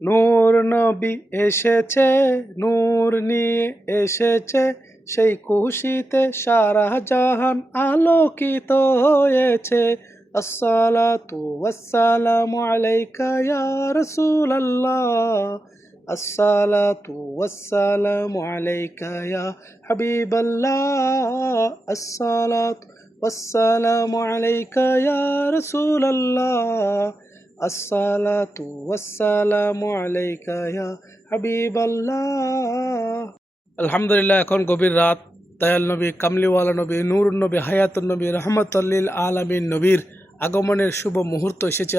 নূর নবী এসেছে, নূর নিয়ে এসেছে, সেই খুশিতে সারা জাহান আলোকিত হয়েছে। আসসালাতু ওয়াসসালামু আলাইকা ইয়া রাসূলাল্লাহ, আসসালাতু ওয়াসসালামু আলাইকা ইয়া হাবিবাল্লাহ, আসসালাতু ওয়াসসালামু আলাইকা ইয়া রাসূলাল্লাহ, আসসালাতু ওয়াসসালামু আলাইকা ইয়া হাবিবাল্লাহ। আলহামদুলিল্লাহ, এখন গভীর রাত। দয়াল নবী, কামলিওয়ালা নবী, নূর নবী, হায়াতুন নবী, রহমতুল্লিল আলামিন নবীর আগমনের শুভ মুহূর্ত এসেছে।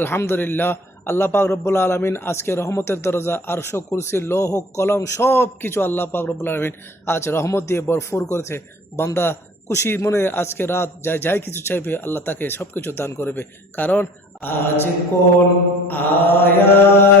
আলহামদুলিল্লাহ, আল্লাহ পাক রব্বুল আলামিন আজকে রহমতের দরজা, আরশ, কুরসি, লৌহ, কলম সব কিছু আল্লাহ পাক রব্বুল আলামিন আজ রহমত দিয়ে ভরপুর করেছে। বান্দা খুশি মনে আজকে রাত যাই কিছু চাইবে আল্লাহ তাকে সব কিছু দান করবে। কারণ আজ কোন আয়া